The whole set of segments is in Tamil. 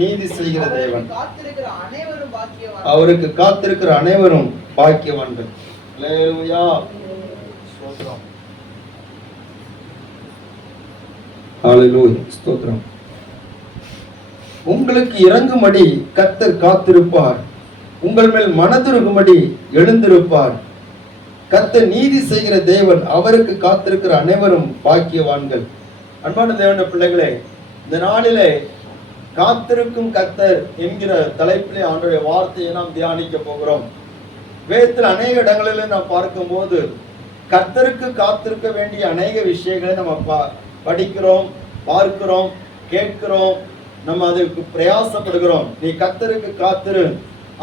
நீதி செய்கிற தேவன், அவருக்கு காத்திருக்கிற அனைவரும் பாக்கியவான்கள். அல்லேலூயா, ஸ்தோத்திரம், அல்லேலூயா, ஸ்தோத்திரம். உங்களுக்கு இறங்கும்படி கர்த்தர் காத்திருப்பார், உங்கள் மேல் மனதுருகும்படி எழுந்திருப்பார். கர்த்தர் நீதி செய்கிற தேவன், அவருக்கு காத்திருக்கிற அனைவரும் பாக்கியவான்கள். அன்பான தேவனுடைய பிள்ளைகளே, இந்த நாளிலே காத்திருக்கும் கர்த்தர் என்கிற தலைப்பிலே ஆண்டவருடைய வார்த்தையை நாம் தியானிக்க போகிறோம். வேதத்தில் அநேக இடங்களிலே நாம் பார்க்கும்போது கர்த்தருக்கு காத்திருக்க வேண்டிய அநேக விஷயங்களை நம்ம படிக்கிறோம், பார்க்கிறோம், கேட்கிறோம், நம்ம அதுக்கு பிரயாசப்படுகிறோம். நீ கர்த்தருக்கு காத்திரு,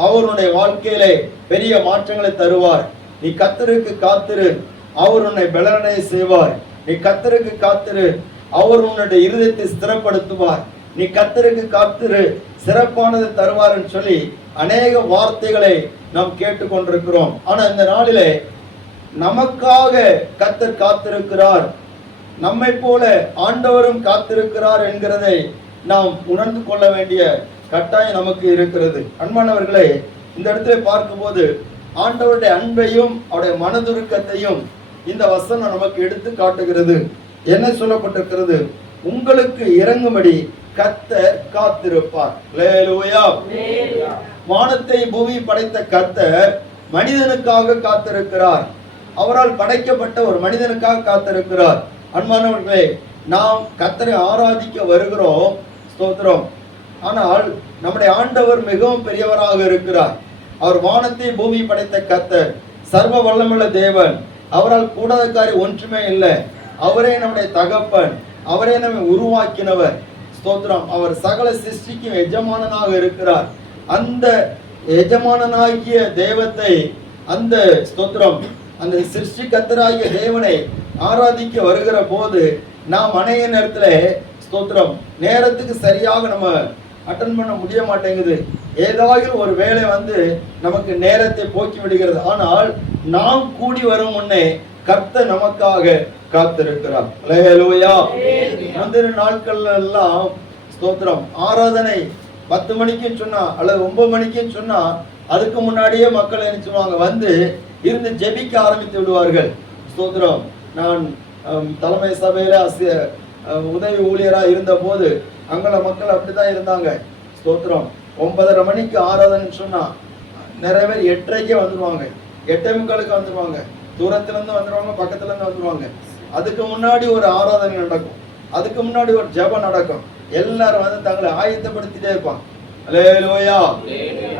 அவருடைய வாழ்க்கையிலே பெரிய மாற்றங்களை தருவார். நீ கர்த்தருக்கு காத்திரு, அவர் உன்னை பலனை செய்வார். நீ கர்த்தருக்கு காத்திரு, அவர் உன்னுடைய இருதயத்தை ஸ்திரப்படுத்துவார். நீ கர்த்தருக்கு காத்திரு, சிறப்பானது தருவார் என்று சொல்லி அநேக வார்த்தைகளை நாம் கேட்டுக்கொண்டிருக்கிறோம். ஆனா இந்த நாளிலே நமக்காக கர்த்தர் காத்திருக்கிறார், நம்மை போல ஆண்டவரும் காத்திருக்கிறார் என்கிறதை நாம் உணர்ந்து கொள்ள வேண்டிய கட்டாயம் நமக்கு இருக்கிறது. அன்பானவர்களே, இந்த இடத்துல பார்க்கும்போது ஆண்டவருடைய அன்பையும் அவருடைய மனதுருக்கத்தையும் இந்த வசனம் நமக்கு எடுத்து காட்டுகிறது. என்ன சொல்லப்பட்டிருக்கிறது? உங்களுக்கு இறங்கும்படி கர்த்தர் காத்திருப்பார். அல்லேலூயா. வானத்தை பூமி படைத்த கர்த்தர் மனிதனுக்காக காத்திருக்கிறார். அவரால் படைக்கப்பட்ட ஒரு மனிதனுக்காக காத்திருக்கிறார். அன்பானவர்களே, நாம் கர்த்தரை ஆராதிக்க வருகிறோம், ஸ்தோத்திரம். ஆனால் நம்முடைய ஆண்டவர் மிகவும் பெரியவராக இருக்கிறார். அவர் வானத்தை பூமி படைத்த கர்த்தர், சர்வ வல்லமுள்ள தேவன். அவரால் கூடாத காரியம் ஒன்றுமே இல்லை. அவரே நம்முடைய தகப்பன், அவரே நம்மை உருவாக்கினவர், ஸ்தோத்திரம். அவர் சகல சிருஷ்டிக்கும் எஜமானனாக இருக்கிறார். அந்த எஜமானனாகிய தேவத்தை, அந்த ஸ்தோத்திரம், அந்த சிருஷ்டி கர்த்தராகிய தேவனை ஆராதிக்க வருகிற போது நாம் அநேக நேரத்துல ஸ்தோத்திரம் நேரத்துக்கு சரியாக நம்ம அட்டன் பண்ண முடிய மாட்டேங்குது. ஏதாவது ஒரு வேலை நமக்கு நேரத்தை போக்கி விடுகிறது. ஆனால் நாம் கூடி வரும் முன்னே கர்த்தர் நமக்காக காத்திருக்கிறார். அல்லேலூயா. முந்தின நாட்கள்ல எல்லாம் ஸ்தோத்திரம் ஆராதனை 10 மணிக்கு சொன்னா அல்லது 9 மணிக்கு சொன்னா அதுக்கு முன்னாடியே மக்கள் என்ன சொல்லுவாங்க, இருந்து ஜெபிக்க ஆரம்பித்து விடுவார்கள். ஸ்தோத்திரம். நான் தலைமை சபையில உதவி ஊழியரா இருந்த போது அங்குள்ள மக்கள் அப்படித்தான் இருந்தாங்க. ஸ்தோத்திரம். 9:30 மணிக்கு ஆராதனை சொன்னா நிறைய பேர் 8:30க்கே வந்துருவாங்க, 8:45 வந்துருவாங்க, தூரத்துல இருந்து வந்துருவாங்க, பக்கத்துல இருந்து வந்துருவாங்க. அதுக்கு முன்னாடி ஒரு ஆராதனை நடக்கும், அதுக்கு முன்னாடி ஒரு ஜெபம் நடக்கும். எல்லாரும் தங்களை ஆயத்தப்படுத்திட்டே இருப்பாங்க. அல்லேலூயா.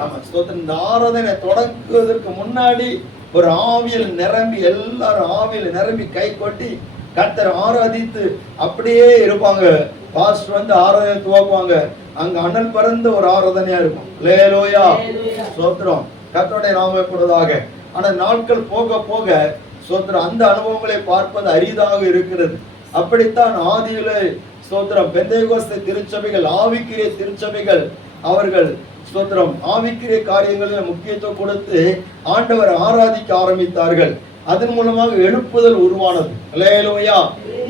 ஆமா, ஸ்தோத்திரம். இந்த ஆராதனை தொடங்குவதற்கு முன்னாடி ஒரு ஆவியில் நிரம்பி, எல்லாரும் ஆவியில் நிரம்பி கை கொட்டி கர்த்தரை ஆராதித்து அப்படியே இருப்பாங்க. பாஸ்டர் ஆராதனை துவக்குவாங்க. அங்க அனல் பறந்த ஒரு ஆராதனையா இருக்கும். அல்லேலூயா, ஸ்தோத்திரம். கர்த்தருடைய நாமப்படுவதாக. ஆனா நாட்கள் போக போக ஸ்தோத்திரம் அந்த அனுபவங்களை பார்ப்பது அரிதாக இருக்கிறது. அப்படித்தான் ஆதியிலே ஸ்தோத்திரம் பெந்தேகோஸ்தே திருச்சபைகள், ஆவிக்குரிய திருச்சபைகள், அவர்கள் ஸ்தோத்திரம் ஆவிக்குரிய காரியங்களில் முக்கியத்துவம் கொடுத்து ஆண்டவர் ஆராதிக்க ஆரம்பித்தார்கள். அதன் மூலமாக எழுப்புதல் உருவானது. அல்லேலூயா.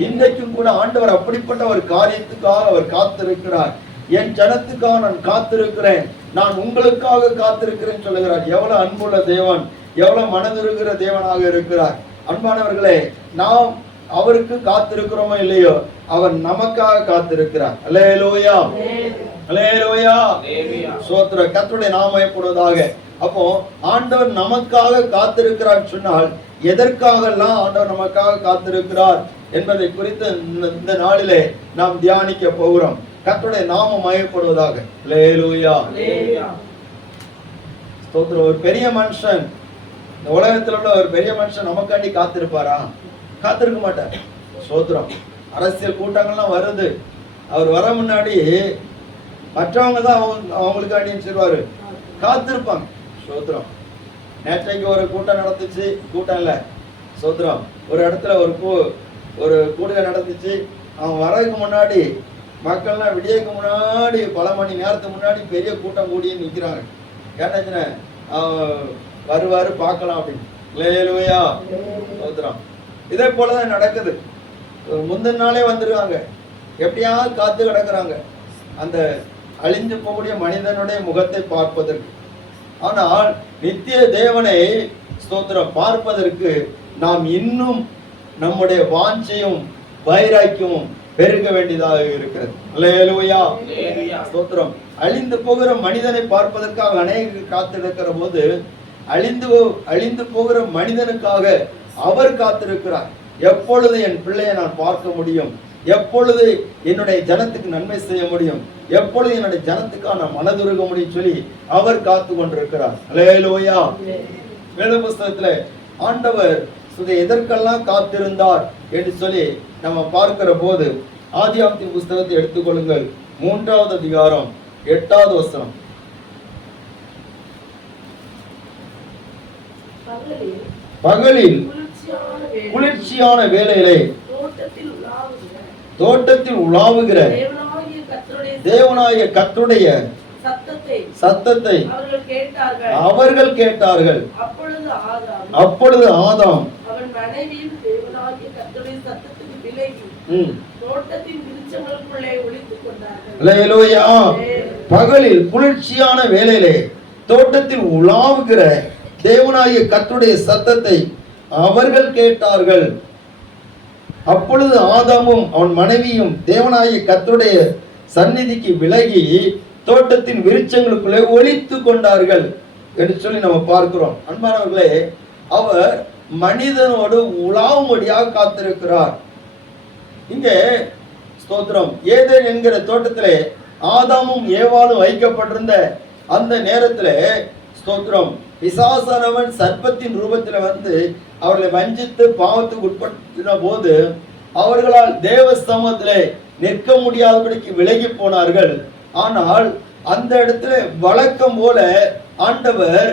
இன்றைக்கும் கூட ஆண்டவர் அப்படிப்பட்ட ஒரு காரியத்துக்காக அவர் காத்திருக்கிறார். என் ஜனத்துக்காக நான் காத்திருக்கிறேன், நான் உங்களுக்காக காத்திருக்கிறேன் சொல்லுகிறார். எவ்வளவு அன்புள்ள தேவன், எவ்வளவு மனதுருகிற தேவனாக இருக்கிறார். அன்பானவர்களே, நாம் அவருக்கு காத்திருக்கிறோமோ இல்லையோ, அவர் நமக்காக காத்திருக்கிறார். அல்லேலூயா, அல்லேலூயா, ஸ்தோத்திர. கர்த்தருடைய நாமம் மகிமைப்படுவதாக. அப்போ ஆண்டவர் நமக்காக காத்திருக்கிறார் சொன்னால் எதற்காக எல்லாம் ஆண்டவர் நமக்காக காத்திருக்கிறார் என்பதை குறித்து இந்த நாளிலே நாம் தியானிக்க போகிறோம். கர்த்தருடைய நாமம் மகிமைப்படுவதாக. அல்லேலூயா, ஸ்தோத்திரம். ஒரு பெரிய மனுஷன், இந்த உலகத்தில் உள்ள ஒரு பெரிய மனுஷன் நமக்காண்டி காத்திருப்பாரா? காத்திருக்க மாட்டார். ஸ்தோத்திரம். அரசியல் கூட்டங்கள்லாம் வருது, அவர் வர முன்னாடி மற்றவங்க தான் அவங்களுக்காண்டி சொல்வாரு, காத்திருப்பாங்க. ஸ்தோத்திரம். நேற்றைக்கு ஒரு கூட்டம் நடந்துச்சு, கூட்டம் இல்லை, ஸ்தோத்திரம். ஒரு இடத்துல ஒரு கூடுகை நடந்துச்சு. அவன் வரதுக்கு முன்னாடி மக்கள்லாம் விடியக்கு முன்னாடி பல மணி நேரத்துக்கு முன்னாடி பெரிய கூட்டம் கூடி நிற்கிறாங்க. கேட்டாச்சுன்னா வருவாரு பார்க்கலாம் அப்படின்னு. அல்லேலூயா, ஸ்தோத்திரம். இதே போலதான் நடக்குது. முந்தின நாளே வந்துருவாங்க, எப்படியாவது காத்து கிடக்குறாங்க. அந்த அழிந்து போகக்கூடிய மனிதனுடைய முகத்தை பார்ப்பதற்கு. ஆனால் நித்திய தேவனை ஸ்தோத்திரம் பார்ப்பதற்கு நாம் இன்னும் நம்முடைய வாஞ்சையும் வைராக்கியமும் பெருக வேண்டியதாக இருக்கிறது. அல்லேலூயா, ஸ்தோத்திரம். அழிந்து போகிற மனிதனை பார்ப்பதற்காக அநேகர் காத்திருக்கிற போது அழிந்து போகிற மனிதனுக்காக அவர் காத்திருக்கிறார். எப்பொழுது என் பிள்ளையை நான் பார்க்க முடியும், எப்பொழுது என்னுடைய ஜனத்துக்கு நன்மை செய்ய முடியும், எப்பொழுது என்னுடைய ஜனத்துக்காக நான் மனதுருக முடியும் சொல்லி அவர் காத்து கொண்டிருக்கிறார். அல்லேலூயா. வேத புஸ்தகத்துல ஆண்டவர் எதற்கெல்லாம் காத்திருந்தார் என்று சொல்லி நம்ம பார்க்கிற போது ஆதியாகமத்தின் புஸ்தகத்தை எடுத்துக்கொள்ளுங்கள், 3வது அதிகாரம் 8வது வசனம். பகலில் குளிர்ச்சியான வேளையிலே தோட்டத்தில் உலாவுகிற தேவனாகிய கர்த்தருடைய சத்தத்தை அவர்கள் கேட்டார்கள். அப்பொழுது ஆதாம் பகலில் குளிர்ச்சியான வேளையிலே தோட்டத்தில் உலாவுகிற தேவனாகிய கர்த்தருடைய சத்தத்தை அவர்கள் கேட்டார்கள். அப்பொழுது ஆதாமும் அவன் மனைவியும் தேவனாகிய கர்த்தருடைய சந்நிதிக்கு விலகி தோட்டத்தின் விருட்சங்களுக்குள்ளே ஒளித்து கொண்டார்கள் என்று சொல்லி நம்ம பார்க்கிறோம். அன்பானவர்களே, அவர் மனிதனோடு உலாவும்படியாக காத்திருக்கிறார். இங்கே ஸ்தோத்திரம், ஏதேன் என்கிற தோட்டத்திலே ஆதாமும் ஏவாளும் வைக்கப்பட்டிருந்த அந்த நேரத்திலே ஸ்தோத்திரம், பிசாசானவன் சர்ப்பத்தின் ரூபத்தில் வந்து அவர்களை வஞ்சித்து பாவத்துக்கு உட்படுத்தின போது அவர்களால் தேவ சமூகத்திலே நிற்க முடியாதபடிக்கு விலகி போனார்கள். ஆனால் அந்த இடத்துல வழக்கம் போல ஆண்டவர்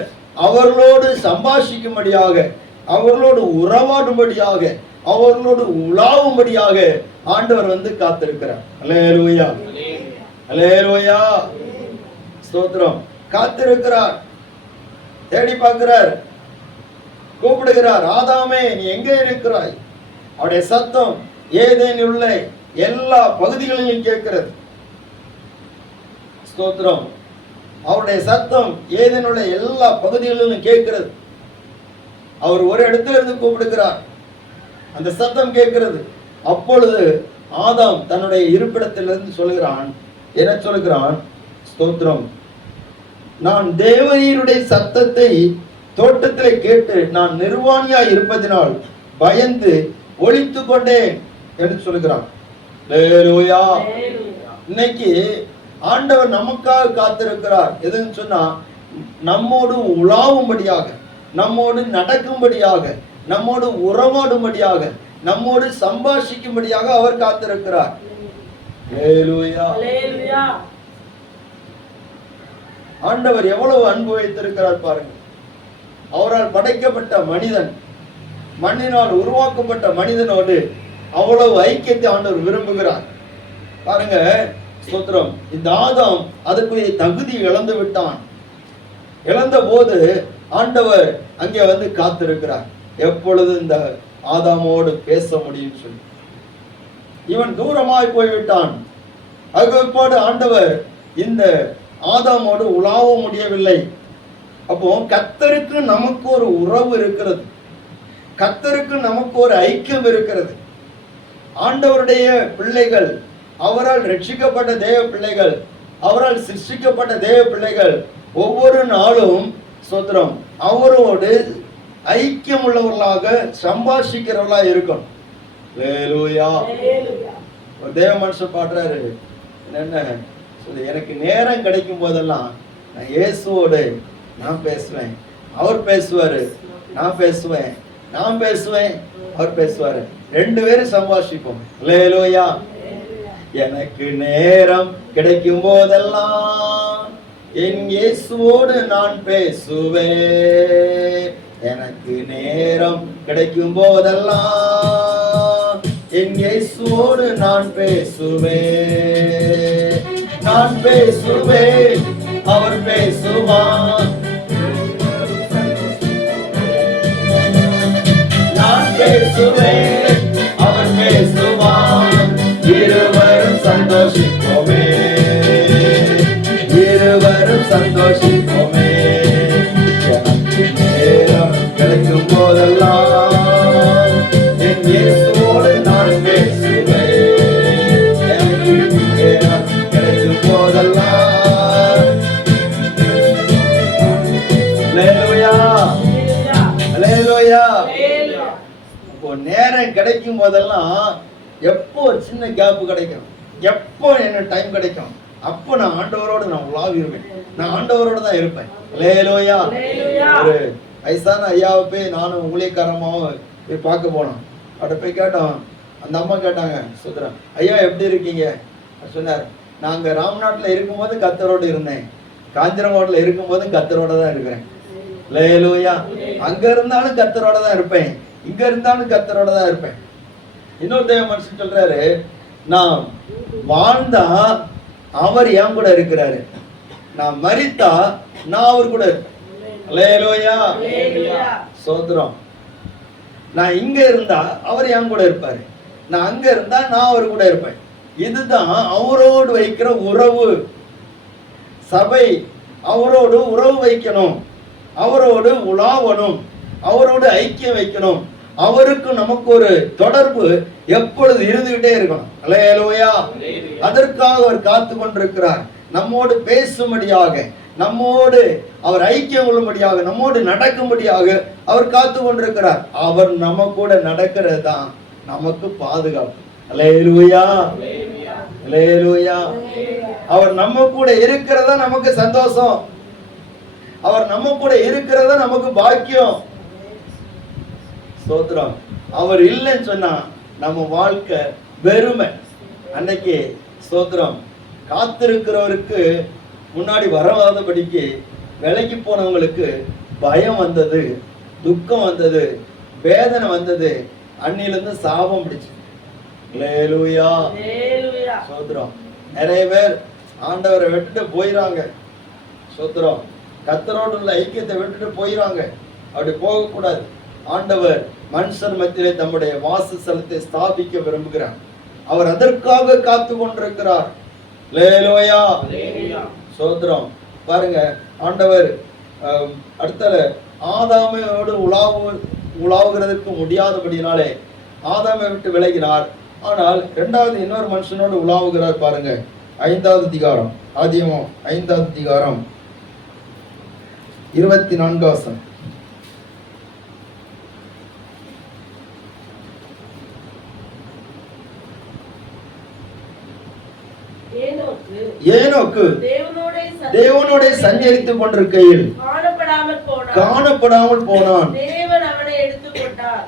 அவர்களோடு சம்பாஷிக்கும்படியாக, அவர்களோடு உறவாடும்படியாக, அவர்களோடு உலாவும்படியாக ஆண்டவர் வந்து காத்திருக்கிறார். அல்லேலூயா, அல்லேலூயா, ஸ்தோத்திரம். காத்திருக்கிறார், தேடி பார்க்கிறார், கூப்பிடுகிறார், ஆதாமே நீ எங்கே இருக்கிறாய்? அவருடைய சத்தம் ஏதேனில் உள்ள எல்லா பகுதிகளிலும் கேட்கிறது. ஸ்தோத்திரம். அவருடைய சத்தம் ஏதேனுள்ள எல்லா பகுதிகளிலும் கேட்கிறது. அவர் ஒரு இடத்துல இருந்து கூப்பிடுகிறார், அந்த சத்தம் கேட்கிறது. அப்பொழுது ஆதாம் தன்னுடைய இருப்பிடத்திலிருந்து சொல்லுகிறான், என்ன சொல்லுகிறான்? ஸ்தோத்திரம், நான் தேவரீருடைய சத்தத்தை தோட்டத்திலே கேட்டு நான் நிர்வாணியாய் இருப்பதினால் பயந்து ஒளித்து கொண்டேன் என்று சொல்லுகிறான். அல்லேலூயா. இன்னைக்கு ஆண்டவர் நமக்காக காத்திருக்கிறார். எதுன்னு சொன்னா, நம்மோடு உலாவும்படியாக, நம்மோடு நடக்கும்படியாக, நம்மோடு உறவாடும்படியாக, நம்மோடு சம்பாஷிக்கும்படியாக அவர் காத்திருக்கிறார். ஆண்டவர் எவ்வளவு அன்பு வைத்திருக்கிறார் பாருங்க. அவரால் படைக்கப்பட்ட மனிதன், மண்ணினால் உருவாக்கப்பட்ட மனிதனோடு அவ்வளவு ஐக்கியத்தை ஆண்டவர் விரும்புகிறார் பாருங்க. ஸ்தோத்திரம். இந்த ஆதாம் அதற்குரிய தகுதி இழந்து விட்டான். இழந்த போது ஆண்டவர் அங்கே வந்து காத்திருக்கிறார், எப்பொழுது இந்த ஆதாமோடு பேச முடியும் சொல்லி. இவன் தூரமாய் போய்விட்டான். அதுக்கு ஆண்டவர் இந்த ஆதாமோடு உலாவ முடியவில்லை. அப்போ கர்த்தருக்கு நமக்கு ஒரு உறவு இருக்கிறது, கர்த்தருக்கு நமக்கு ஒரு ஐக்கியம் இருக்கிறது. ஆண்டவருடைய பிள்ளைகள், அவரால் ரட்சிக்கப்பட்ட தேவ பிள்ளைகள், அவரால் சிருஷ்டிக்கப்பட்ட தேவ பிள்ளைகள் ஒவ்வொரு நாளும் ஸ்தோத்திரம் அவரோடு ஐக்கியம் உள்ளவர்களாக சம்பாஷிக்கிறவர்களா இருக்கணும். அல்லேலூயா. தேவ மனுஷன் பாடுறாரு, என்ன சொல்லி, எனக்கு நேரம் கிடைக்கும் போதெல்லாம் நான் இயேசுவோடு நான் பேசுவேன், அவர் பேசுவாரு, நான் பேசுவேன், நான் பேசுவேன், அவர் பேசுவாரு, ரெண்டு பேரும் சம்பாஷிப்போம். அல்லேலூயா. எனக்கு நேரம் கிடைக்கும் போதெல்லாம் என் இயேசுவோடு நான் பேசுவேன். எனக்கு நேரம் கிடைக்கும் போதெல்லாம் என் இயேசுவோடு நான் பேசுவேன். நான் பேசுவேன், அவர் பேசுவார். நான் பேசுவேன், அவர் பேசுவார். இருவரும் சந்தோஷிப்போமே. அப்போ நேரம் கிடைக்கும் போதெல்லாம் எப்போ ஒரு சின்ன கேப் கிடைக்கும், எப்போ என்ன டைம் கிடைக்கும், அப்போ நான் ஆண்டவரோடு நான் உலாவிடுவேன், நான் ஆண்டவரோடு தான் இருப்பேன். அல்லேலூயா. ஒரு வயசான ஐயாவை போய் நானும் ஊழியக்காரமாவும் போய் பார்க்க போனோம். அவர்கிட்ட போய் கேட்டோம். அந்த அம்மா கேட்டாங்க, சுந்தரம் ஐயா எப்படி இருக்கீங்க? சொன்னார், நாங்க ராம்நாட்டில் இருக்கும்போது கத்தரோடு இருந்தேன், காஞ்சிரங்கோட்டில் இருக்கும்போது கத்தரோட தான் இருக்கிறேன். அல்லேலூயா. அங்க இருந்தாலும் கத்தரோட தான் இருப்பேன், இங்க இருந்தாலும் கத்தரோட தான் இருப்பேன். இன்னொரு தேவ மனுஷன் சொல்றாரு, நான் வாழ்ந்தா அவர் என் கூட இருக்கிறாரு, நான் மரித்தா நான் அவர் கூட இருப்பேன். அல்லேலூயா. சோத்திரம். நான் இங்க இருந்தா அவர் என் கூட இருப்பாரு, நான் அங்க இருந்தா நான் அவர் கூட இருப்பேன். இதுதான் அவரோடு வைக்கிற உறவு. சபை அவரோடு உறவு வைக்கணும், அவரோடு உலாவணும், அவரோடு ஐக்கியம் வைக்கணும். அவருக்கு நமக்கு ஒரு தொடர்பு எப்பொழுது இருந்துகிட்டே இருக்கணும். அல்லேலூயா. அதற்காக அவர் காத்து கொண்டிருக்கிறார். நம்மோடு பேசும்படியாக, நம்மோடு அவர் ஐக்கியம் கொள்ளும்படியாக, நம்மோடு நடக்கும்படியாக அவர் காத்து கொண்டிருக்கிறார். அவர் நம்ம கூட நடக்கிறது தான் நமக்கு பாதுகாப்பு. அல்லேலூயா. அல்லேலூயா. அவர் நம்ம கூட இருக்கிறதா நமக்கு சந்தோஷம், அவர் நம்ம கூட இருக்கிறதா நமக்கு பாக்கியம். ஸ்தோத்திரம். அவர் இல்லைன்னு சொன்னா நம்ம வாழ்க்கை வெறுமை. அன்னைக்கு ஸ்தோத்திரம், காத்திருக்கிறவருக்கு முன்னாடி வராதபடிக்கு விலைக்கு போனவங்களுக்கு பயம் வந்தது, துக்கம் வந்தது, வேதனை வந்தது, அன்னிலிருந்து சாபம் பிடிச்சு. அல்லேலூயா. ஸ்தோத்திரம். நிறைய பேர் ஆண்டவரை விட்டுட்டு போயிறாங்க. ஸ்தோத்திரம். கர்த்தரோடு உள்ள ஐக்கியத்தை விட்டுட்டு போயிறாங்க. அப்படி போகக்கூடாது. ஆண்டவர் மனுஷர் மத்தியிலே தம்முடைய வாசஸ்தலத்தை ஸ்தாபிக்க விரும்புகிறார். அவர் அதற்காக காத்து கொண்டிருக்கிறார். அல்லேலூயா. ஸ்தோத்திரம். பாருங்க, ஆண்டவர் அடுத்த ஆதாமோடு உலாவுகிறதுக்கு முடியாதபடினாலே ஆதாமை விட்டு விலகினார். ஆனால் இரண்டாவது இன்னொரு மனுஷனோடு உலாவுகிறார். பாருங்க, 5வது அதிகாரம், ஆதியாகமம் 5வது அதிகாரம் 24 வசனம். ஏனோக்கு தேவனோட சஞ்சரித்துக் கொண்டிருக்கையில் காணப்படாமல் போனான்.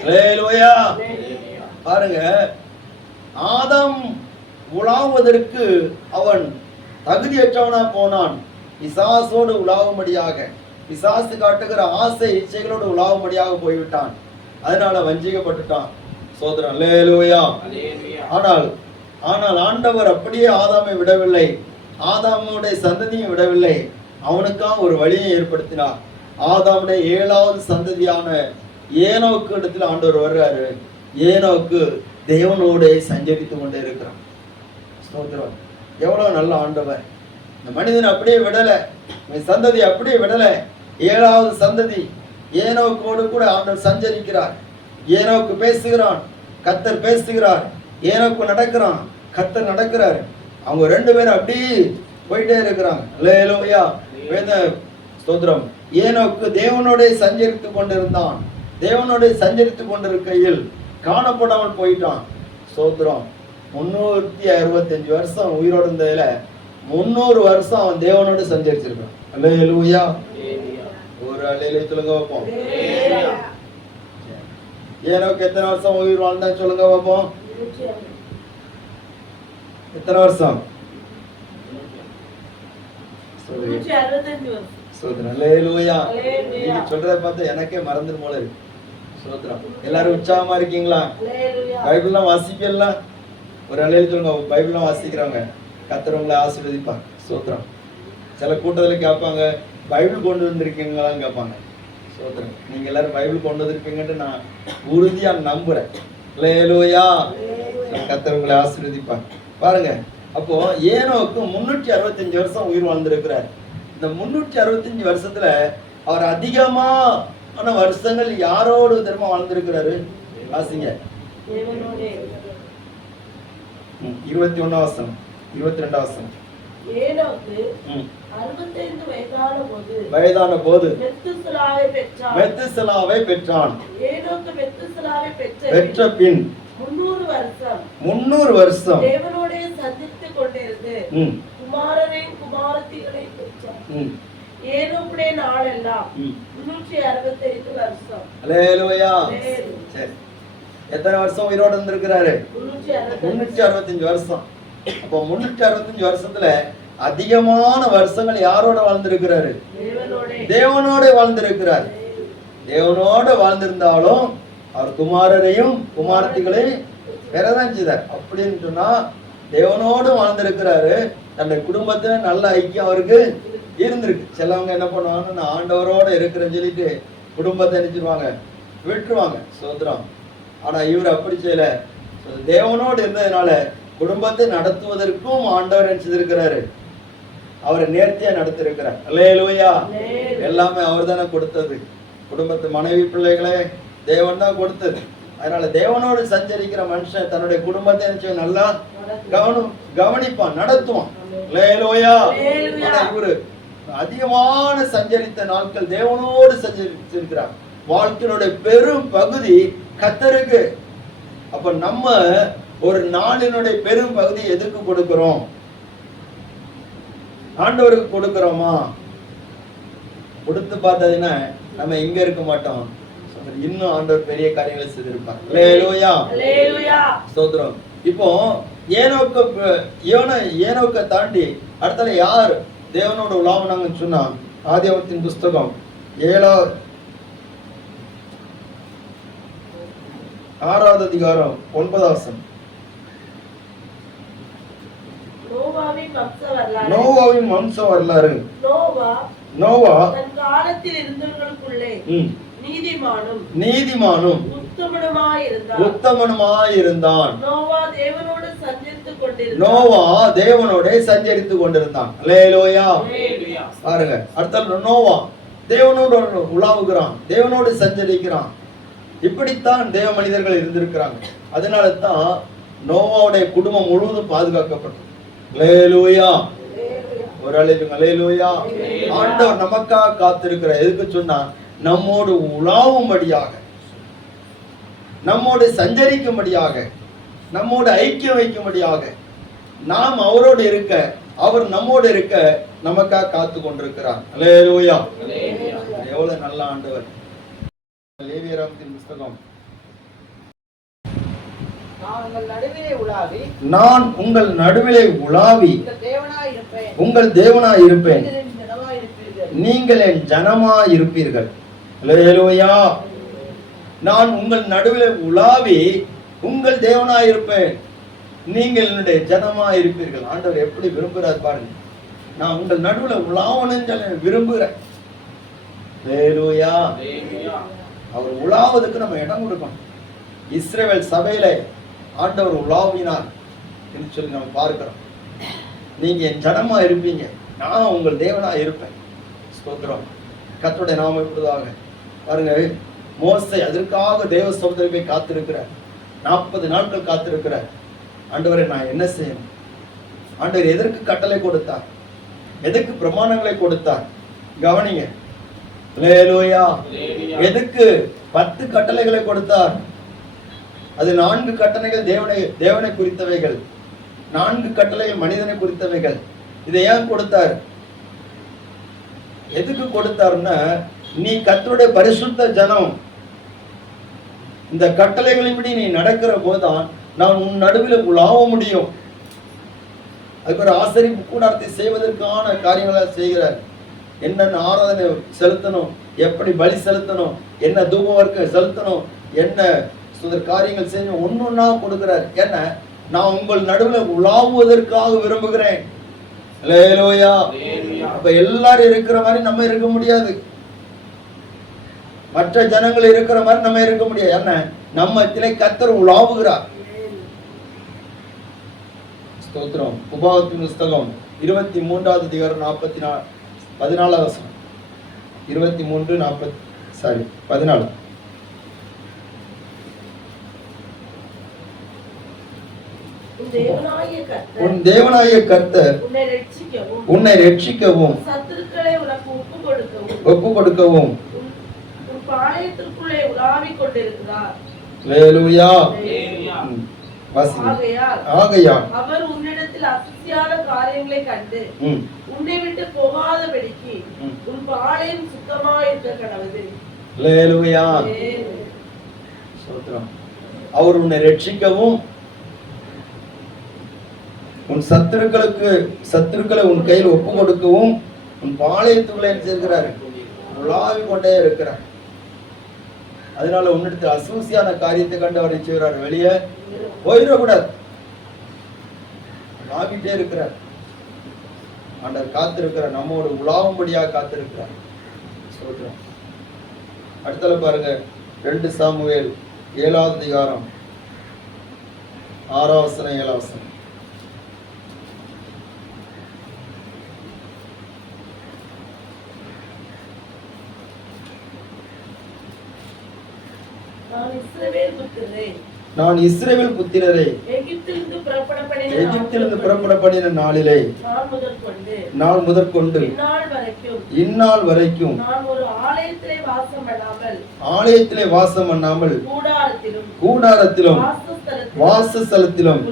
அல்லேலூயா. பாருங்க, ஆதாம் உலாவுவதற்கு அவன் தகுதியற்றவனா போனான். பிசாசோடு உலாவும்படியாக, பிசாசு காட்டுகிற ஆசை இச்சைகளோடு உலாவும்படியாக போய்விட்டான். அதனால வஞ்சிக்கப்பட்டுட்டான். சோதரன். அல்லேலூயா. ஆனால் ஆண்டவர் அப்படியே ஆதாமை விடவில்லை, ஆதாமுடைய சந்ததியை விடவில்லை. அவனுக்காக ஒரு வழியை ஏற்படுத்தினார். ஆதாமுடைய 7வது சந்ததியான ஏனோக்கு இடத்துல ஆண்டவர் வர்றாரு. ஏனோக்கு தேவனோட சஞ்சரித்து கொண்டே இருக்கிறான். ஸ்தோத்திரம். எவ்வளவு நல்ல ஆண்டவர். இந்த மனிதன் அப்படியே விடல, சந்ததி அப்படியே விடல. 7வது சந்ததி ஏனோக்கோடு கூட ஆண்டவர் சஞ்சரிக்கிறார். ஏனோக்கு பேசுகிறான், கர்த்தர் பேசுகிறார். ஏனோக்கு நடக்கிறான், கர்த்தர் நடக்கிறார். அவங்க 2 பேரும் அப்படியே போயிட்டே இருக்கிறாங்க. அல்லேலூயா. வேத ஸ்தோத்திரம். ஏனோக்கு தேவனோட சஞ்சரித்து கொண்டிருந்தான். தேவனோட சஞ்சரித்து கொண்டிருக்கையில் காணப்படாமல் போயிட்டான். ஸ்தோத்திரம். 365 வருஷம் உயிரோடு இருந்ததுல 300 வருஷம் அவன் தேவனோடு சஞ்சரிச்சிருக்கான். அல்லேலூயா. ஒரு அல்லேலூயா சொல்லுங்க பார்ப்போம். ஏனோக்கு எத்தனை வருஷம் உயிர் வாழ்ந்தா சொல்லுங்க பார்ப்போம். எத்தனை வருஷம்? 365 சோத்ரம். அல்லேலூயா. நீங்க சொல்றத பார்த்து எனக்கே மறந்துடும் போல இருக்கு. சோத்ரம். எல்லாரும் உற்சாகமா இருக்கீங்களா? பைபிள்லாம் வாசிக்கலாம். ஒரு அல்லேலூயா சொல்லுங்க. பைபிள்லாம் வாசிக்கிறவங்க கர்த்தர் உங்களை ஆசீர்வதிப்பார். சோத்ரம். சில கூட்டத்தில் கேட்பாங்க, பைபிள் கொண்டு வந்திருக்கீங்களான்னு கேட்பாங்க. சோத்ரம். நீங்க எல்லாரும் பைபிள் கொண்டு வந்திருப்பீங்கன்னு நான் உறுதியா நம்புறேன். அல்லேலூயா. கர்த்தர் உங்களை ஆசீர்வதிப்பார். பாருங்க, அப்போ ஏனோக்கு 365 வருஷம் உயிர் வாழ்ந்திருக்கிறார். இந்த 365 வருஷத்துல அவர் அதிகமான வருஷங்கள் யாரோடு தெரியுமா வாழ்ந்திருக்கிறாரு? வாசிங்க. 21 21 வருஷம், 22 வருஷம். ஏனோக்கு ம். 65 வயதான போது மெத்துசலாவை பெற்றான். ஏனோக்கு மெத்துசலாவை பெற்ற பின் 300 வருஷம் தேவனோட சந்தித்துக் கொண்டிருந்து குமாரரையும் குமாரத்திகளையும் பெற்றான். ஏனோக்குடைய நாளெல்லாம் 365 வருஷம். அல்லேலூயா. சரி, எத்தனை வருஷம் உயிரோடு இருந்திருக்கிறாரு? 365 வருஷம். அப்போ 365 வருஷத்துல அதிகமான வருஷங்கள் யாரோட வாழ்ந்திருக்கிறாரு? தேவனோட வாழ்ந்திருக்கிறார். தேவனோட வாழ்ந்திருந்தாலும் அவர் குமாரரையும் குமாரத்திகளையும் பெறதான் செய்தார். அப்படின்னு சொன்னா தேவனோடு வாழ்ந்திருக்கிறாரு. தன்னுடைய குடும்பத்துல நல்ல ஐக்கியம் அவருக்கு இருந்திருக்கு. சிலவங்க என்ன பண்ணுவாங்க, நான் ஆண்டவரோட இருக்கிறேன்னு சொல்லிட்டு குடும்பத்தை நினைச்சிருவாங்க, விட்டுருவாங்க. சோதரம். ஆனா இவர் அப்படி செய்யல. தேவனோடு இருந்ததுனால குடும்பத்தை நடத்துவதற்கும் ஆண்டவர் நினைச்சிருக்கிறாரு, அவரை நேர்த்தியா நடத்திருக்கிறார். அல்லேலூயா. எல்லாமே அவர் தானே கொடுத்தது. குடும்பத்து மனைவி பிள்ளைகளே தேவன் தான் கொடுத்தது. அதனால தேவனோடு சஞ்சரிக்கிற மனுஷன் தன்னுடைய குடும்பத்தை நல்லா கவனிப்பான், நடத்துவான். அல்லேலூயா. ஆனா இவரு அதிகமான சஞ்சரித்த நாட்கள் தேவனோடு சஞ்சரிச்சிருக்கிறார். வாழ்க்கையினுடைய பெரும் பகுதி கர்த்தருக்கு. அப்ப நம்ம ஒரு நாளினுடைய பெரும் பகுதி எதுக்கு கொடுக்கிறோம்? ஆண்டவருக்கு கொடுக்கிறோமா? கொடுத்து பார்த்ததுன்னா நம்ம இங்க இருக்க மாட்டோம், இன்னும் ஆண்டவர் பெரிய காரியங்களை செய்திருப்பார். அல்லேலூயா. ஸ்தோத்திரம். இப்போ ஏனோக்க தாண்டி அடுத்த யார் தேவனோட உலாவனாங்கன்னு சொன்னா, ஆதியாகமத்தின் புஸ்தகம் 6வது அதிகாரம் 9வது வசனம். நோவாவின் வம்ச வரலாறு. நோவா தன் காலத்தில் இருந்தவர்களுக்குள்ளே நீதிமானும் உத்தமனுமாயிருந்தான். நோவா தேவனோட சஞ்சரித்துக் கொண்டிருந்தான். அல்லேலூயா. பாருங்க, அடுத்த நோவா தேவனோடு உலாவுகிறான், தேவனோடு சஞ்சரிக்கிறான். இப்படித்தான் தேவ மனிதர்கள் இருந்திருக்கிறாங்க. அதனால தான் நோவாவுடைய குடும்பம் முழுவதும் பாதுகாக்கப்பட்டது. அல்லேலூயா. ஒரு அல்லேலூயா. ஆண்டவர் நமக்காக காத்திருக்கிறார். எதுக்கு சொன்னா, நம்மோடு உலாவும்படியாக, நம்மோடு சஞ்சரிக்கும்படியாக, நம்மோடு ஐக்கியம் வைக்கும்படியாக, நாம் அவரோடு இருக்க, அவர் நம்மோடு இருக்க நமக்காக காத்து கொண்டிருக்கிறார். அல்லேலூயா. எவ்வளவு நல்ல ஆண்டவர். லேவியராகமத்தின் புஸ்தகம். நான் உங்கள் நடுவிலே உலாவி உங்கள் தேவனாய் இருப்பேன், நீங்கள் என் ஜனமாய் இருப்பீர்கள். அல்லேலூயா. நான் உங்கள் நடுவிலே உலாவி உங்கள் தேவனாய் இருப்பேன், நீங்கள் என்னுடைய ஜனமாய் இருப்பீர்கள். ஆண்டவர் எப்படி விரும்புகிறார் பாருங்க. நான் உங்கள் நடுவில் உலாவணுன்னு விரும்புகிறேன். அல்லேலூயா. அவர் உலாவதுக்கு நம்ம இடம் கொடுக்கணும். இஸ்ரவேல் சபையில ஆண்டவர் உலாவினார் என்று சொல்லி நம்ம பார்க்கிறோம். நீங்க என் ஜனமா இருப்பீங்க, நான் உங்கள் தேவனா இருப்பேன். ஸ்தோத்திரம். கர்த்தருடைய நாமம் இப்படிதாக. பாருங்க, மோசே அதற்காக தேவ சமுத்திரத்தை போய் காத்திருக்கிறார். 40 நாட்கள் காத்திருக்கிறார். ஆண்டவரை நான் என்ன செய்யணும்? ஆண்டவர் எதற்கு கட்டளை கொடுத்தார்? எதற்கு பிரமாணங்களை கொடுத்தார்? கவனிங்க. அல்லேலூயா. எதுக்கு 10 கட்டளைகளை கொடுத்தார்? அது 4 கட்டளைகள் தேவனை குறித்தவைகள், 4 கட்டளைகள் மனிதனை குறித்தவைகள். இதை ஏன் கொடுத்தார்? எதுக்கு கொடுத்தாருன்னா, நீ கர்த்தருடைய பரிசுத்த ஜனம், இந்த கட்டளைகளின்படி நீ நடக்கிற போதுதான் நான் உன் நடுவில் உலாவ முடியும். அதுக்கு ஒரு ஆசரிப்பு கூடாரத்தை செய்வதற்கான காரியங்களை செய்கிறார். என்னென்ன ஆராதனை செலுத்தணும், எப்படி பலி செலுத்தணும், என்ன தூப வர்க்கம் செலுத்தணும், என்ன காரியங்கள் செய்ய ஒன்னொன்னா கொடுக்கிறார். என்ன, நான் உங்கள் நடுவில் உலாவுவதற்காக விரும்புகிறேன். அல்லேலூயா. அப்ப எல்லாரும் இருக்கிற மாதிரி நம்ம இருக்க முடியாது, மற்ற ஜனங்கள் இருக்கிற மாதிரி நம்ம இருக்க முடியாது. என்ன, நம்ம கர்த்தர் உலாவுகிறார். ஸ்தோத்திரம். உபாகமத்தின் புஸ்தகம் 23வது அதிகாரம் 14வது வசனம். 14. உன் தேவனாகிய கர்த்தர் உன் தேவனாகிய கர்த்தர் உன்னை ரட்சிக்கவும் சத்துருக்களை உனக்கு ஒப்பு கொடுக்கவும் உன் பாளையத்திற்குள்ளே உலாவிக் கொண்டிருக்கிறார். அல்லேலூயா. ஆகையால் அவர் உன்னிடத்தில் அசூசியான காரியங்களை கண்டு உன்னை விட்டு போகாதபடிக்கு உன் பாளையம் சுத்தமாயிருக்க கடவுது. அல்லேலூயா. ஸ்தோத்திரம். அவர் உன்னை ரட்சிக்கவும் உன் சத்துருக்களை உன் கையில் ஒப்பு கொடுக்கவும் உன் பாளையத்துக்குள்ளே இருக்கிறார், உலாவி கொண்டே இருக்கிறார். அதனால உன்னிடத்தில் அசூசியான காரியத்தை கண்டு அவரை செய்கிறார், வெளியே போயிடக்கூடாது, ஆகிட்டே இருக்கிறார். ஆண்டவர் காத்திருக்கிறார், நம்மோடு உலாவும்படியாக காத்திருக்கிறார். சொல்றோம். அடுத்தல பாருங்க, 2 சாமுவேல் 7ஆம் அதிகாரம் 6ஆம் வசனம் 7ஆம் வசனம். நான் இஸ்ரவேல் புத்திரரை எகிப்திலிருந்து புறப்பட பண்ணின நாளிலே நாள் முதற்கொண்டு இந்நாள் வரைக்கும் ஆலயத்திலே வாசம் பண்ணாமல் கூடாரத்திலும் வாசஸ்தலத்திலும்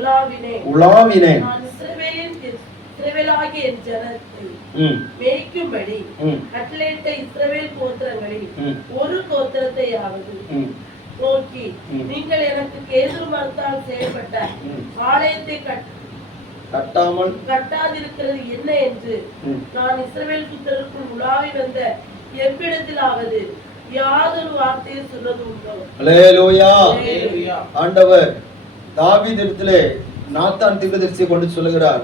உலாவினேன். மேய்க்கும்படி கட்டளையிட்ட இஸ்ரவேல் கோத்திரங்களில் ஒரு கோத்திரத்தையாவது நோக்கி, நீங்கள் எனக்கு கேதுரு மரத்தால் செய்யப்பட்ட ஆலயத்தை கட்டாதிருக்கிறது என்ன என்று நான் இஸ்ரவேல் புத்திரருக்குள் உலாவி வந்த எவ்விடத்திலாவது யாதொரு வார்த்தையை சொல்வது உண்டோ? அல்லேலூயா. ஆண்டவர் தாவீதிடத்திலே நாத்தான் தீர்க்கதரிசியை கொண்டு சொல்லுகிறார்.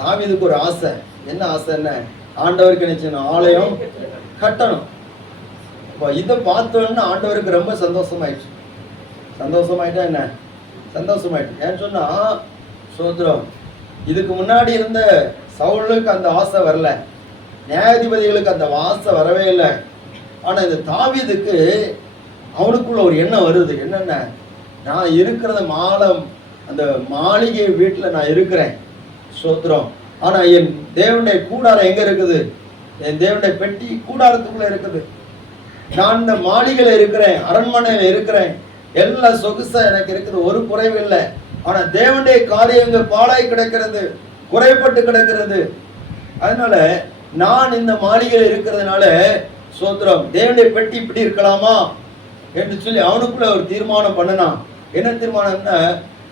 தாவீதுக்கு ஒரு ஆசை. என்ன ஆசைன்னு, ஆண்டவருக்கு நினைச்ச ஆலயம் கட்டணும். இதை பார்த்தோன்னு ஆண்டவருக்கு ரொம்ப சந்தோஷமாயிடுச்சு. சந்தோஷமாயிட்டா என்ன, சந்தோஷமாயிட்டு. ஏன்னு சொன்னா சோத்திரம், இதுக்கு முன்னாடி இருந்த சவுலுக்கு அந்த ஆசை வரல, நியாயாதிபதிகளுக்கு அந்த ஆசை வரவே இல்லை. ஆனா இந்த தாவீதுக்கு அவனுக்குள்ள ஒரு எண்ணம் வருது. என்னென்ன, நான் இருக்கிறத அந்த மாளிகை வீட்டில் நான் இருக்கிறேன், சோத்திரம். ஆனா என் தேவனுடைய கூடாரம் எங்க இருக்குது? என் தேவனுடைய பெட்டி கூடாரத்துக்குள்ள இருக்குது. நான் இந்த மாளிகையில இருக்கிறேன், அரண்மனையில இருக்கிறேன், எல்லா சொகுசா எனக்கு இருக்குது, ஒரு குறைவு இல்லை. ஆனா தேவனுடைய காரியங்கள் பாழாய் கிடக்கிறது, குறைப்பட்டு கிடக்கிறது. அதனால நான் இந்த மாளிகையில் இருக்கிறதுனால சோத்திரம், தேவனுடைய பெட்டி இப்படி இருக்கலாமா என்று சொல்லி அவனுக்குள்ள ஒரு தீர்மானம் பண்ணனான். என்ன தீர்மானம்னா,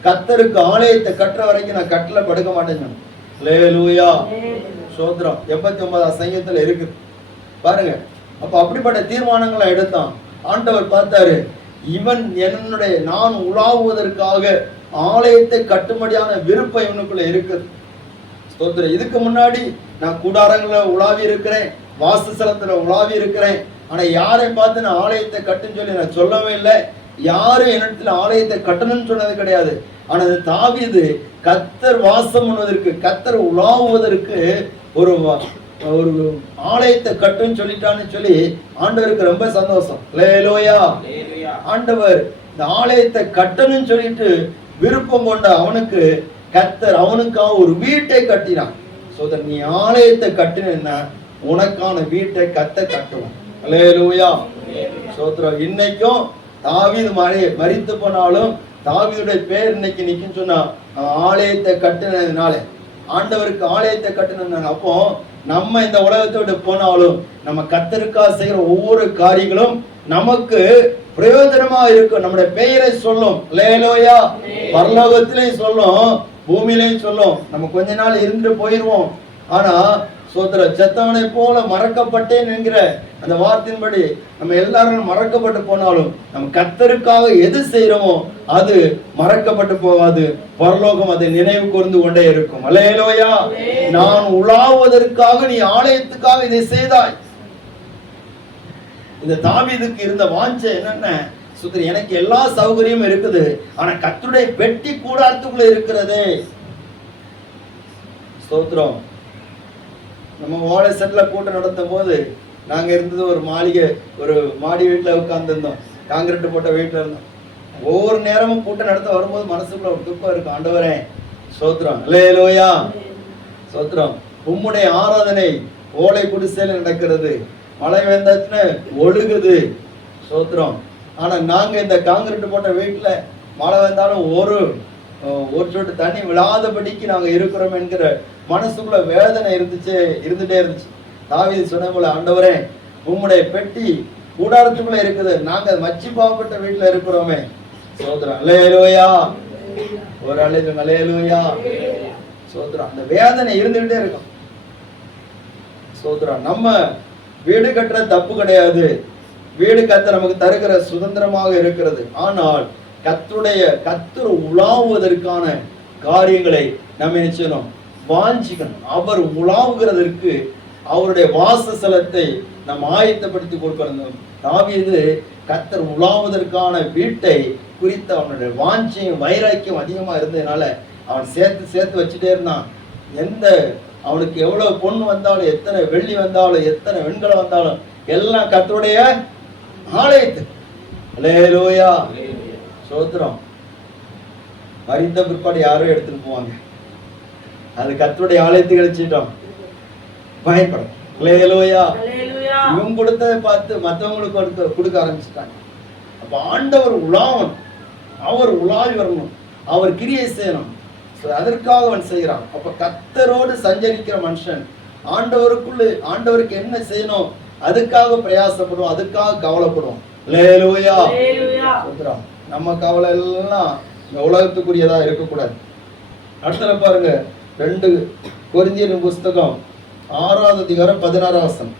கர்த்தருக்கு ஆலயத்தை கட்டுற வரைக்கும் நான் கட்டல படுக்க மாட்டேன். அல்லேலூயா. சோத்திரம் 89ஆம் சங்கீதத்துல இருக்கு பாருங்க. அப்ப அப்படிப்பட்ட தீர்மானங்களை எடுத்தான். ஆண்டவர் பார்த்தாரு, இவன் நான் உலாவுவதற்காக ஆலயத்தை கட்டும்படியான விருப்பம் இவனுக்குள்ள இருக்குது. ஸ்தோத்திரம். இதுக்கு முன்னாடி நான் கூடாரங்களை உலாவி இருக்கிறேன், வாசஸ்தலத்துல உலாவி இருக்கிறேன். ஆனா யாரை பார்த்து நான் ஆலயத்தை கட்டுன்னு சொல்லி நான் சொல்லவே இல்லை. யாரும் என்னிடத்துல ஆலயத்தை கட்டணும்னு சொன்னது கிடையாது. ஆனா தாவீது கர்த்தர் வாசம் பண்ணுவதற்கு, கர்த்தர் உலாவுவதற்கு ஒரு ஆலயத்தை கட்டுன்னு சொல்லிட்டான்னு சொல்லி ஆண்டவருக்கு ரொம்ப சந்தோஷம். அல்லேலூயா. ஆண்டவர் இந்த ஆலயத்தை கட்டணும்னு சொல்லிட்டு விருப்பம் கொண்ட அவனுக்கு கர்த்தர் அவனுக்காக ஒரு வீட்டை கட்டினான். சோதர், நீ ஆலயத்தை கட்டினா உனக்கான வீட்டை கர்த்தர் கட்டுவான். அல்லேலூயா. சோதரம். இன்னைக்கும் தாவீது மரித்து போனாலும் தாவீதுடைய பேர் இன்னைக்கு நிக்குன்னு சொன்னா ஆலயத்தை கட்டினதுனால, ஆண்டவருக்கு ஆலயத்தை கட்டினதுனால. அப்போ நம்ம இந்த உலகத்தை விட்டு போனாலும் நம்ம கர்த்தருக்காக செய்கிற ஒவ்வொரு காரியங்களும் நமக்கு பிரயோஜனமா இருக்கும். நம்முடைய பெயரை சொல்லும். அல்லேலூயா. பரலோகத்திலையும் சொல்லும், பூமியிலையும் சொல்லும். நம்ம கொஞ்ச நாள் இருந்துட்டு போயிடுவோம். ஆனா சோதர, செத்தவனை போல மறக்கப்பட்டேன் என்கிற அந்த வார்த்தையின்படி நம்ம எல்லாரும் மறக்கப்பட்டு போனாலும் நம்ம கர்த்தருக்காக எது செய்யறோமோ அது மறக்கப்பட்டு போகாது. பரலோகம் அதை நினைவு கூர்ந்து கொண்டே இருக்கும். அல்லேலூயா. நான் உலாவுவதற்காக நீ ஆலயத்துக்காக இதை செய்தாய். இந்த தாவீதுக்கு இருந்த வாஞ்சை என்னென்ன, சுத்திர, எனக்கு எல்லா சௌகரியமும் இருக்குது, ஆனா கர்த்தருடைய பெட்டி கூடாரத்துக்குள்ள இருக்கிறதே. ஸ்தோத்திரம். நம்ம வாழை செட்ல கூட்டம் நடத்தும் போது நாங்க இருந்தது ஒரு மாளிகை, ஒரு மாடி வீட்டுல உட்கார்ந்துருந்தோம், காங்கிரீட் போட்ட வீட்டுல இருந்தோம். ஒவ்வொரு நேரமும் கூட்டம் நடத்த வரும்போது மனசுக்குள்ள ஒரு துக்கம் இருக்கும். ஆண்டவரே, ஸ்தோத்திரம். அல்லேலூயா. ஸ்தோத்திரம். உம்முடைய ஆராதனை ஓலை குடிசையில் நடக்கிறது. மழை வந்தாச்சுன்னு ஒழுகுது. ஸ்தோத்திரம். ஆனா நாங்க இந்த காங்கிரீட் போட்ட வீட்டுல மழை வந்தாலும் ஒரு சொட்டு தண்ணி விழாதபடிக்கு நாங்க இருக்கிறோம் என்கிற மனசுக்குள்ள வேதனை இருந்துட்டே இருந்துச்சு. தாவீது சொன்ன போல, ஆண்டவரே உம்முடைய பெட்டி கூடாரத்துக்குள்ள இருக்குது, நாங்க மச்சி பாவப்பட்ட வீட்டுல இருக்கிறோமே. ஸ்தோத்திரம். அல்லேலூயா. ஒரு அழைப்பு அல்லேலூயா. ஸ்தோத்திரம். அந்த வேதனை இருந்துகிட்டே இருக்கும். ஸ்தோத்திரம். நம்ம வீடு கட்டுற தப்பு கிடையாது. வீடு கத்த நமக்கு தருகிற சுதந்திரமாக இருக்கிறது. ஆனால் கர்த்தர் உலாவுவதற்கான காரியங்களை நம்ம நினைச்சோம் வாஞ்சிக்கணும். அவர் உலாவுகிறதற்கு அவருடைய வாசஸ்தலத்தை நம்ம ஆயத்தப்படுத்தி கொடுக்கணும். தாவீது கர்த்தர் உலாவுவதற்கான வீட்டை குறித்த அவனுடைய வாஞ்சியும் வைராக்கியம் அதிகமா இருந்ததுனால அவன் சேர்த்து வச்சுட்டே இருந்தான். அவனுக்கு எவ்வளவு பொண்ணு வந்தாலும், எத்தனை வெள்ளி வந்தாலும், எத்தனை வெண்கலம் வந்தாலும் எல்லாம் கர்த்தருடைய ஆலயத்துக்கு. அல்லேலூயா. ஸ்தோத்திரம். மரித்த பிற்பாடு யாரும் எடுத்துட்டு போவாங்க, அது கர்த்தருடைய ஆலயத்துக்கு அழைச்சிட்டோம். பயப்படும். அல்லேலூயா. இவங்க கொடுத்ததை பார்த்து மற்றவங்களுக்கு கொடுக்க ஆரம்பிச்சுட்டாங்க. அப்ப ஆண்டவர் உலாவன், அவர் உலாவி வரணும், அவர் கிரியை செய்யணும். அதற்காக அவன் செய்கிறான். அப்ப கர்த்தரோடு சஞ்சரிக்கிற மனுஷன் ஆண்டவருக்கு என்ன செய்யணும் அதுக்காக பிரயாசப்படுவோம், அதுக்காக கவலைப்படுவோம். அல்லேலூயா. நம்ம கவலை எல்லாம் இந்த உலகத்துக்குரியதா இருக்கக்கூடாது. அடுத்த பாருங்க, 2 கொரிந்தியர் புஸ்தகம் 6ஆம் அதிகாரம் 16ஆம் வசனம்.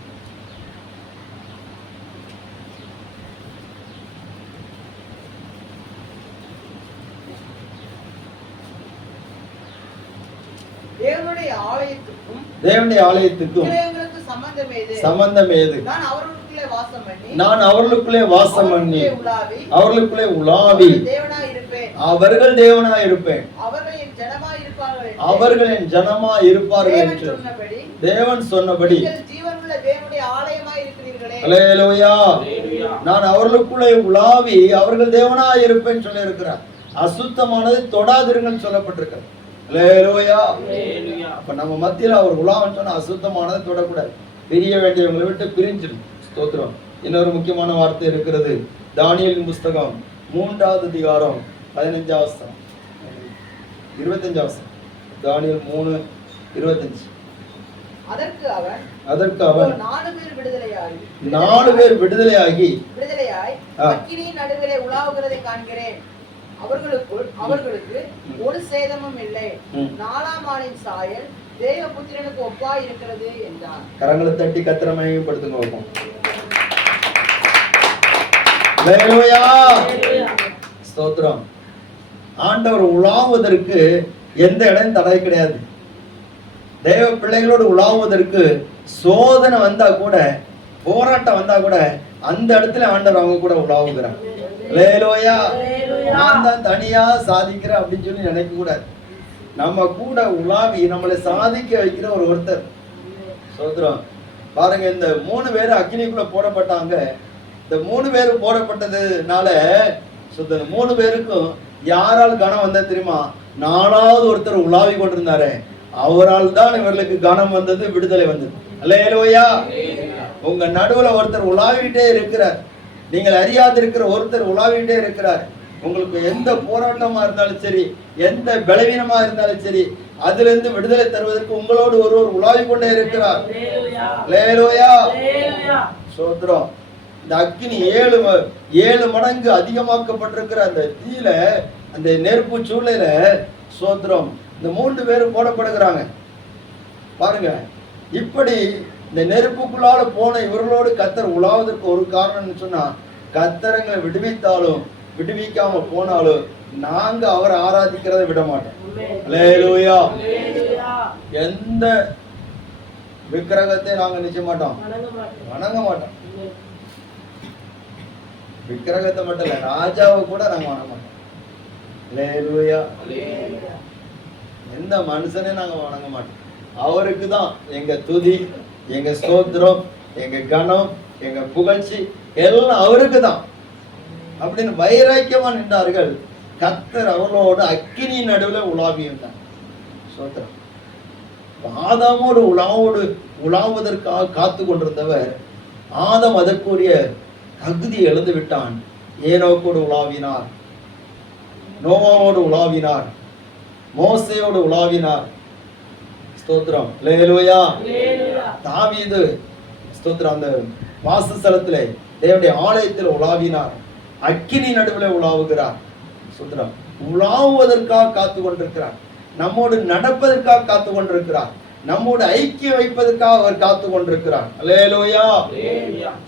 தேவனுடைய ஆலயத்துக்கும் சம்பந்தம் ஏது? நான் அவர்களுக்குள்ளே வாசம் பண்ணி அவர்களுக்குள்ளே உலாவி அவர்கள் தேவனாய் இருப்பேன், அவர்கள் என் ஜனமாய் இருப்பார்கள் என்று தேவன் சொன்னபடி. அல்லேலூயா. நான் அவர்களுக்குள்ளே உலாவி அவர்கள் தேவனாய் இருப்பேன் சொல்லி இருக்கிறார். அசுத்தமானதை தொடாதிருங்கள் சொல்லப்பட்டிருக்கிறது. அல்லேலூயா. அப்ப நம்ம மத்தியில அவர் உலாவன்னு சொன்னா அசுத்தமானதை தொடக்கூடாது. பிரிய வேண்டியவங்களை விட்டு பிரிஞ்சிடும். ஸ்தோத்திரம். இன்னொரு முக்கியமான வார்த்தை இருக்கிறது. தானியேலின் புஸ்தகம் 3ஆம் அதிகாரம் 15ஆம் வசனம் 25ஆம் வசனம். தானியேல் 3:25. அதற்கு அவன் 4 பேர் விடுதலையாகி அக்கினியின் நடுவிலே உலாவுகிறதை காண்கிறேன். அவர்களுக்கு ஒரு சேதமும் இல்லை. 4ஆம் ஆணின் சாயல் தேவபுத்திரனுக்கு ஒப்பாய் இருக்கிறது என்றார். கரங்களை தட்டி கர்த்தரை மகிமைப்படுத்துங்க. அல்லேலூயா. ஸ்தோத்திரம். ஆண்டவர் உலாவுவதற்கு எந்த இடம் தடை கிடையாது. தேவ பிள்ளைகளோடு உலாவுவதற்கு சோதனை வந்தா கூட, போராட்டம் வந்தா கூட அந்த இடத்துல ஆண்டவர் அவங்க கூட உலாவுகிறார். அல்லேலூயா. நான் தான் தனியா சாதிக்கிறேன் அப்படின்னு சொல்லி நினைக்க கூடாது. நம்ம கூட உலாவி நம்மளை சாதிக்க வைக்கிற ஒருத்தர். ஸ்தோத்திரம். பாருங்க, இந்த 3 பேர் அக்கினிக்குள்ள போடப்பட்டாங்க. இந்த 3 பேர் போடப்பட்டதுனால 3 பேருக்கும் யாரால் கனம் வந்தது தெரியுமா? 4வது ஒருத்தர் உலாவி கொண்டிருந்தாரு, அவரால் தான் இவர்களுக்கு கனம் வந்தது, விடுதலை வந்தது. அல்லேலூயா. உங்க நடுவுல ஒருத்தர் உலாவிட்டே இருக்கிறார். நீங்கள் அறியாதிருக்கிற ஒருத்தர் உலாவிட்டே இருக்கிறார். உங்களுக்கு எந்த போராட்டமா இருந்தாலும் சரி, எந்த பலவீனமா இருந்தாலும் சரி, அதுல இருந்து விடுதலை தருவதற்கு உங்களோடு ஒருவர் உலாவி கொண்டே இருக்கிறார். அல்லேலூயா. ஸ்தோத்திரம். இந்த அக்கினி 7 மடங்கு அதிகமாக்கப்பட்டிருக்கிற அந்த தீயில, அந்த நெருப்பு சூளையில, ஸ்தோத்திரம், இந்த 3 பேரும் போடப்படுகிறாங்க. பாருங்க, இப்படி இந்த நெருப்புக்குள்ளால போன இவர்களோடு கர்த்தர் உலாவதற்கு ஒரு காரணம்னு சொன்னா, கர்த்தரங்களை விடுவித்தாலும் விடுவிக்காம போனாலும் நாங்க அவரை ஆராதிக்கிறதை விட மாட்டோம். அல்லேலூயா. எந்த விக்கிரகத்தை நாங்க நிச்சய மாட்டோம், வணங்க மாட்டோம். விக்கிரகத்தை மட்டும் இல்ல, ராஜாவை கூட நாங்க வணங்க மாட்டோம். அல்லேலூயா. எந்த மனுஷனே நாங்க வணங்க மாட்டோம். அவருக்கு தான் எங்க துதி, எங்க ஸ்தோத்திரம், எங்க கனம், எங்க புகழ்ச்சி எல்லாம் அவருக்கு தான் அப்படின்னு வைராக்கியமா நின்றார்கள். கர்த்தர் அவர்களோடு அக்கினி நடுவில் உலாவி இருந்தார். ஸ்தோத்திரம். ஆதாமோடு உலாவுவதற்காக காத்து கொண்டிருந்தவர் ஆதாம் அதற்குரிய தகுதியை இழந்து விட்டான். ஏனோக்கோடு உலாவினார், நோவாவோடு உலாவினார், மோசேயோடு உலாவினார். ஸ்தோத்திரம். அல்லேலூயா. தாவீது ஸ்தோத்திரம் அந்த வாசஸ்தலத்திலே தேவனுடைய ஆலயத்தில் உலாவினார். அக்கினி நடுவில் உலாவுகிறார். ஸ்தோத்திரம். உலாவுவதற்காக காத்து கொண்டிருக்கிறார். நம்மோடு நடப்பதற்காக காத்து கொண்டிருக்கிறார். நம்மோடு ஐக்கியம் வைப்பதற்காக அவர் காத்து கொண்டிருக்கிறார். அல்லேலூயா.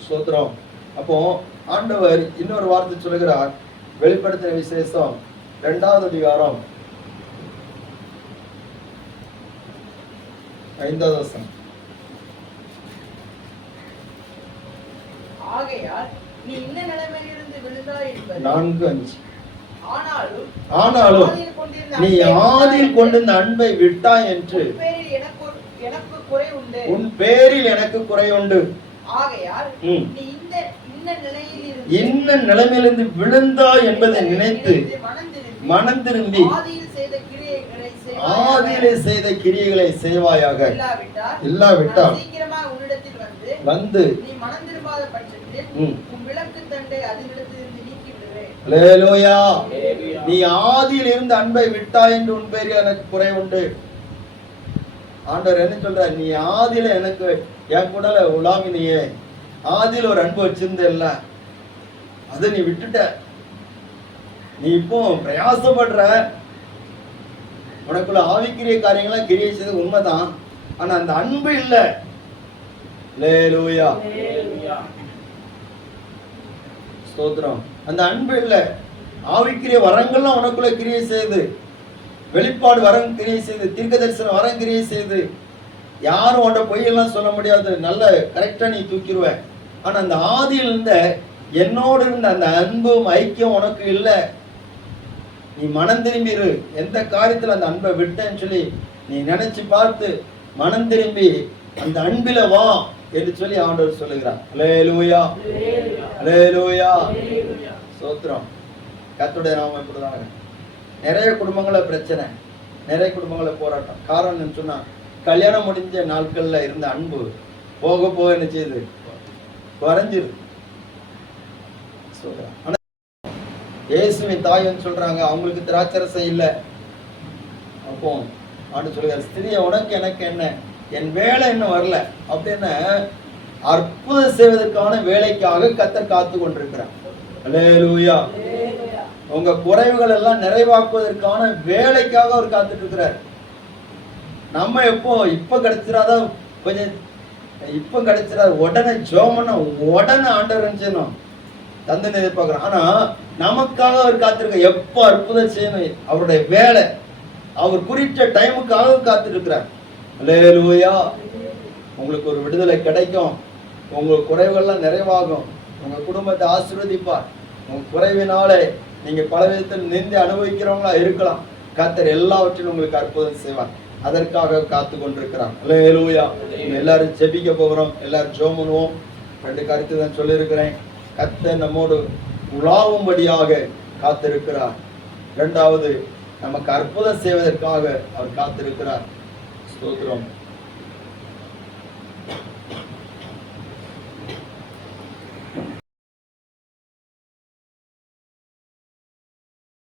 ஸ்தோத்திரம். அப்போ ஆண்டவர் இன்னொரு வார்த்தை சொல்லுகிறார். வெளிப்படுத்தின விசேஷம் 2வது அதிகாரம் 5வது வசனம். ஆகையால் நீ இந்த நிலைமையிலிருந்து விழுந்தாய் என்பது 4:5. ஆனாலும் நீ ஆதியில் கொண்டிருந்த அன்பை விட்டாய் என்று உன் பேரில் எனக்கு குறை உண்டு. ஆகையால் நீ இன்ன நிலைமையிலிருந்து விழுந்தாய் என்பதை நினைத்து மனம் திரும்பி ஆதியிலே செய்த கிரியைகளை செய்வாயாக. இல்லாவிட்டால் வந்து அல்லேலூயா. நீ ஆதியில் இருந்து அன்பை விட்டாய் என்று உன் பேரில் எனக்கு குறை உண்டு. ஆண்டவர் என்ன சொல்ற? நீ ஆதியில எனக்கு என் கூட உலாவினியே, ஆதியில ஒரு அன்பு வச்சிருந்த, அதை நீ விட்டுட்ட. நீ இப்போ பிரயாசப்படுற, உனக்குள்ள ஆவிக்கிரிய காரியங்களாம் கிரியை செய்து உண்மைதான், ஆனா அந்த அன்பு இல்ல. அல்லேலூயா. ஸ்தோத்திரம். அந்த அன்பு இல்ல. ஆவிக்கிரிய வரங்கள்லாம் உனக்குள்ள கிரியை செய்து, வெளிப்பாடு வரம் கிரியை செய்து, தீர்க்க தரிசன வரம் கிரியை செய்து, யாரும் உன்ட பொய்யெல்லாம் சொல்ல முடியாது, நல்ல கரெக்டா நீ தூக்கிடுவ. ஆனா அந்த ஆதியில் இருந்த என்னோடு இருந்த அந்த அன்பும் ஐக்கியம் உனக்கு இல்ல. நீ மனம் திரும்பிரு. எந்த காரியத்துல அந்த அன்பை விட்டேன்னு சொல்லி நீ நினைச்சு பார்த்து மனம் திரும்பி அந்த அன்பில வா என்று சொல்லி ஆண்டவர் சொல்லுகிறார். அல்லேலூயா. அல்லேலூயா. ஸ்தோத்திரம். கர்த்தருடைய நாமம் இப்படிதாங்க. நிறைய குடும்பங்கள பிரச்சனை, நிறைய குடும்பங்கள போராட்டம். காரணம் சொன்னா கல்யாணம் முடிஞ்ச நாட்கள்ல இருந்த அன்பு போக போக என்ன செய்யுது? குறைஞ்சிருது. ஆனா இயேசுவின் தாய்ன்னு சொல்றாங்க, அவங்களுக்கு திராட்சரசம் இல்லை. அப்போ ஆண்டு சொல்லுவார், ஸ்திரியை உனக்கு எனக்கு என்ன, என் வேலை இன்னும் வரல அப்படின்னு அற்புதம் செய்வதற்கான வேலைக்காக கர்த்தர் காத்து கொண்டிருக்கிறார். அல்லேலூயா. உங்க குறைவுகள் எல்லாம் நிறைவாக்குவதற்கான வேலைக்காக அவர் காத்துட்டு இருக்கிறார். நம்ம இப்ப கிடைச்சிடாதான், கொஞ்சம் இப்ப கிடைச்சிடாது, உடனே ஜோமன உடனே ஆண்டவர் செய்யணும் தந்தனை எதிர்பார்க்கிறோம். ஆனா நமக்காக அவர் காத்திருக்க, எப்ப அற்புதம் செய்யணும் அவருடைய வேலை, அவர் குறித்த டைமுக்காக காத்துட்டு இருக்கிறார். அல்லேலூயா. உங்களுக்கு ஒரு விடுதலை கிடைக்கும், உங்க குறைவுகள்லாம் நிறைவாகும், உங்க குடும்பத்தை ஆசீர்வதிப்பார். உங்க குறைவினாலே நீங்க பல விதத்தில் நின்று அனுபவிக்கிறவங்களா இருக்கலாம், கர்த்தர் எல்லாவற்றிலும் உங்களுக்கு அற்புதம் செய்வார். அதற்காக காத்து கொண்டிருக்கிறார். அல்லேலூயா. எல்லாரும் ஜெபிக்க போகிறோம், எல்லாரும் ஜெபம் பண்ணுவோம். 2 கருத்து தான் சொல்லியிருக்கிறேன். கர்த்தர் நம்மோடு உலாவும்படியாக காத்திருக்கிறார். 2வது நமக்கு அற்புதம் செய்வதற்காக அவர் காத்திருக்கிறார். ஸ்தோத்திரம்.